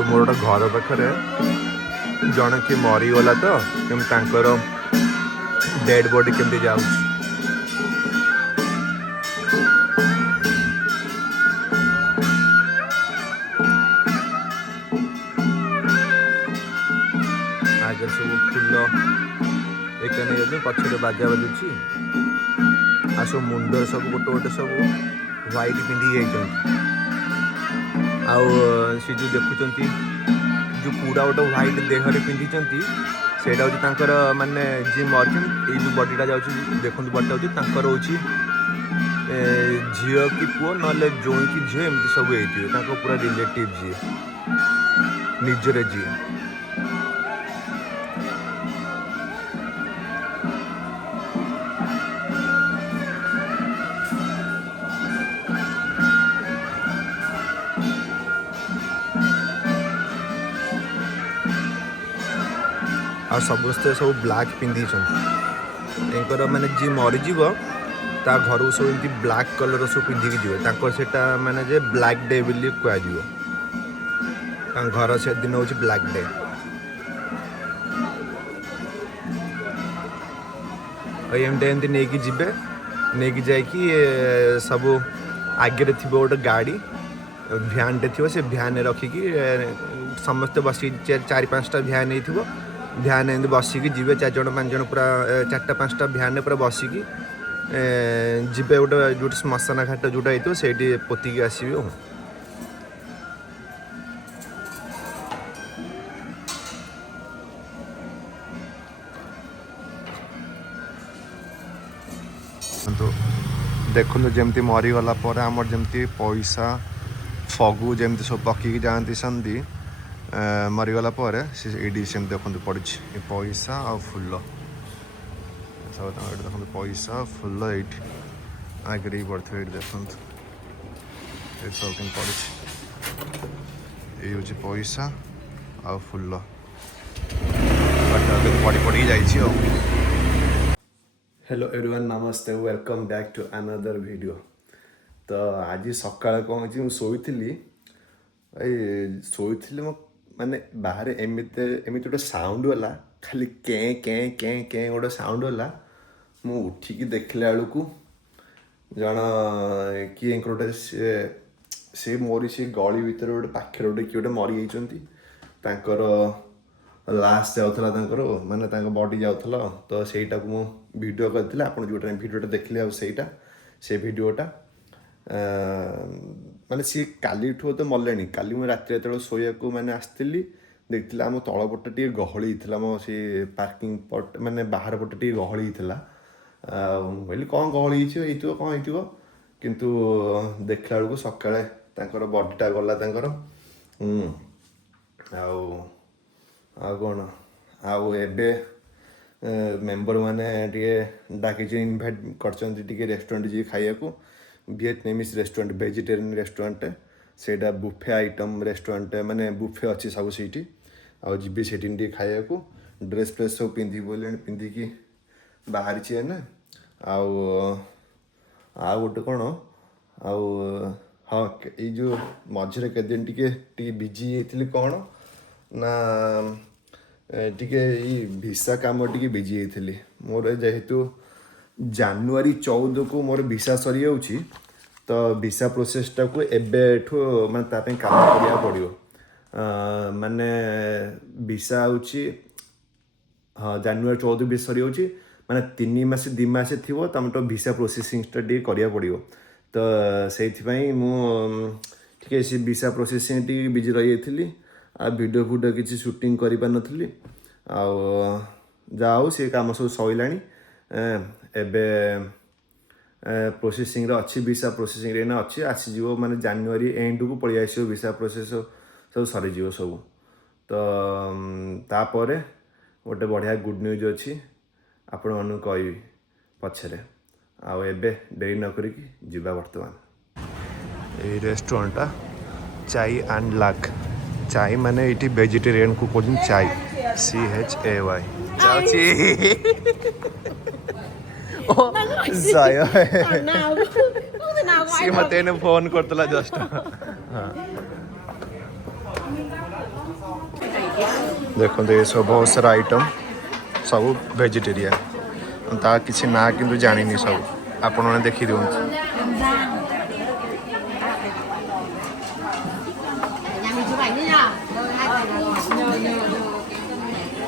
तो मोर गोटे घर पाखे जन कि मरीगला तो केमर डेड बॉडी केमती जाऊँ आगे सब फुल एक नहीं पछे बाजा बाजुची आ सब मुंडर सब गोटे गोटे सब व्हाइट पिंधि जाइए सी जो देखुं जो पूरा गोटे व्हाइट देहरे पिंधि से माने जी मर्चन ये जो बडीटा जाऊँ देखो बडीटा हूँ झील कि पुओ ना जोई कि झील एमती सब ये पूरा रिलेटिव जी निजर जी आ समस्ते सब ब्लैक पिंधि माने जी मरीज ता घर सब एमती ब्लैक कलर सब पिंधिकी जी सेटा माने जे ब्लैक डे बोली कह घर से दिन हूँ ब्लैक डे एमती एमती नहीं जी नहीं जाकि सब आगे थी गोटे गाड़ी भ्यान थी से भ्यान रखिकी समस्ते बस 4-5टा भ्यान नहीं भ्यान एमती बसिकी जी 4 जन 5 जन पूरा 4टा 5टा भ्यान पूरा बसिकी जी गोटे जो श्मशान घाट जोटा होती से पोतिकी आसवे देखु जमती मरीगला आमर जमती पैसा फगु जमती सब पकईकी जाती सेमती मरीगला ये सेमती देखते पड़ी पैसा आ फुल सब देखते पैसा फुल ये आगे पड़े ये देखते ये सब कम पड़ी ये हूँ पैसा आ फुल पड़ी पड़ी जाइए। हेलो एवरीवन नमस्ते welcome back to another video. तो आज सकाळ कौन हो शोली माने बाहर एमती गोटे साउंड वाला खाली कें कें कें कें गोटे साउंड वाला मु उठिकी देखला बेलू जन किए गोटे से मोरी से गली भर गोटे पाखे गोटे किए गोटे मरी जाइंट लास्ट जाऊला माने बॉडी जाऊला तो सहीटा को मु वीडियो करती आप जो वीडियोटा देखले से वीडियोटा माने सी काली तो मले काली मुझे रात जो शोया को मैंने आसती देखती आम तलपट टे गहली मो सी पार्किंग पट माने बाहर पटे टे गहली कहली कौन गहली कौन हो किंतु देखला बेलू सकाଳେ बॉडीटा गला कौन आउ एबे मेंबर माने डाकी इनभाइट कर रेस्टोरेंट जी खाया को वियतनामीज रेस्टोरेंट वेजिटेरियन रेस्टोरेंट से बुफे आइटम रेस्टोरेंट माने बुफे अच्छी सब सीटी आउ जी से खाया को ड्रेस फ्रेस सब पिंधि बोले पिंधिकी बाहरी ना आउ गोटे कौन आउ हाँ ये जो मझे केदिन टी बिजी होती कौन ना टिके भिसा कम टी बिजी होती मोर जेहेतु जानुआरी 14 को मोर भिसा सरी जाऊँगी तो भिसा प्रोसेसटा को एबेठू माने तापे काम करिया पड़ियो माने भिसा होची हाँ जानुआरी 14 भी सरी जाऊँगी माने 3 मास 2 मास थी तुम तो भिसा प्रोसेसिंगटा टी करिया पड़ियो तो से से भिसा प्रोसेसिंग टी बिजी रही थी आ वीडियो फुडियो किसी शूटिंग कर पार नी जाऊ सी कम सब सैला एबे प्रोसेसिंग अच्छी भिसा प्रोसेसिंग रे अच्छी आसीज माने जानुआरी एंड को पलि आस भिसा प्रोसेस सब सरीज सब तो तापर गोटे बढ़िया गुड न्यूज अच्छी आपण मानू कह पछरे आउ एबे देरी न करिकी जिबा वर्तमान ये रेस्टोरेंटा चाय एंड लाक चाय माने ये वेजिटेरियन को कहते चाय CHAY चाची सी मत फोन करतला जस्ट हाँ देखो ये सब बहुत सारा आइटम सब वेजिटेरियन ता किसी ना कि जानी सब आपण मैंने देखी दिखाँ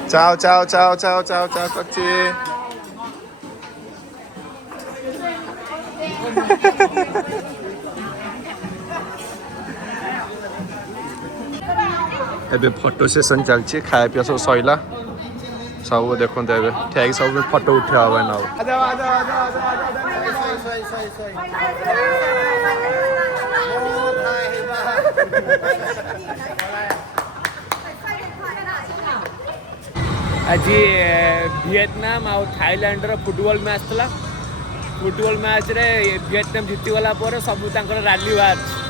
चाओ चाओ चाओ चाओ चाओ चाओ कच्ची एबे फोटो सेशन चलछि खाया पिया सब सइला सब देखते ए ठीक सब फोटो उठा हवा ना आज वियतनाम और थाईलैंड रो फुटबॉल मैच था फुटबॉल मैच रे वियतनाम जीतीगला पर सब रैली बाहर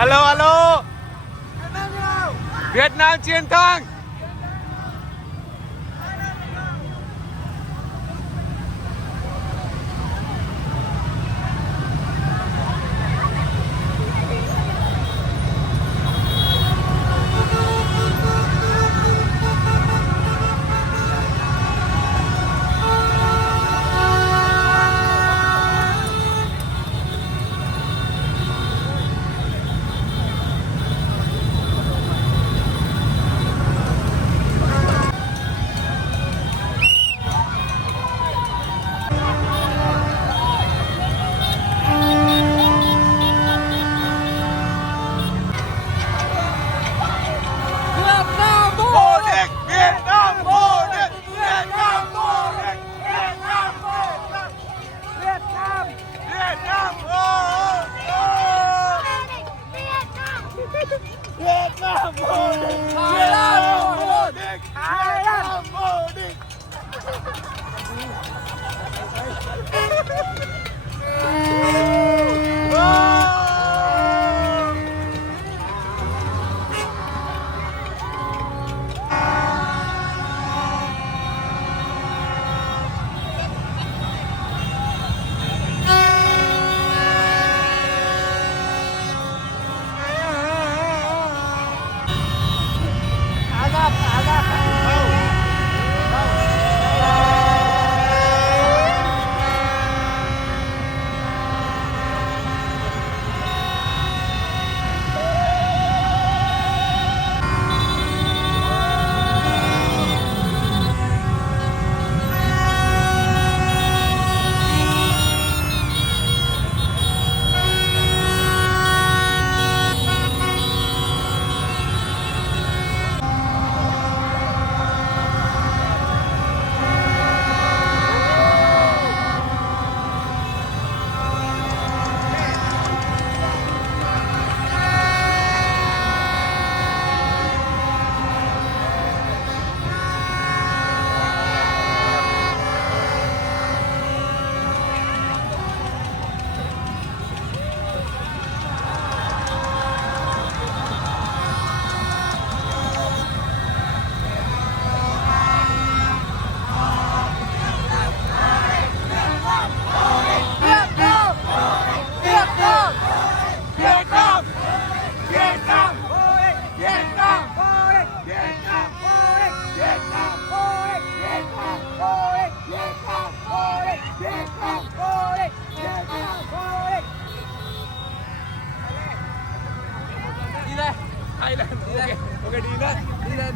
hello hello Vietnam chiến thắng Thailand. Okay, okay, deal.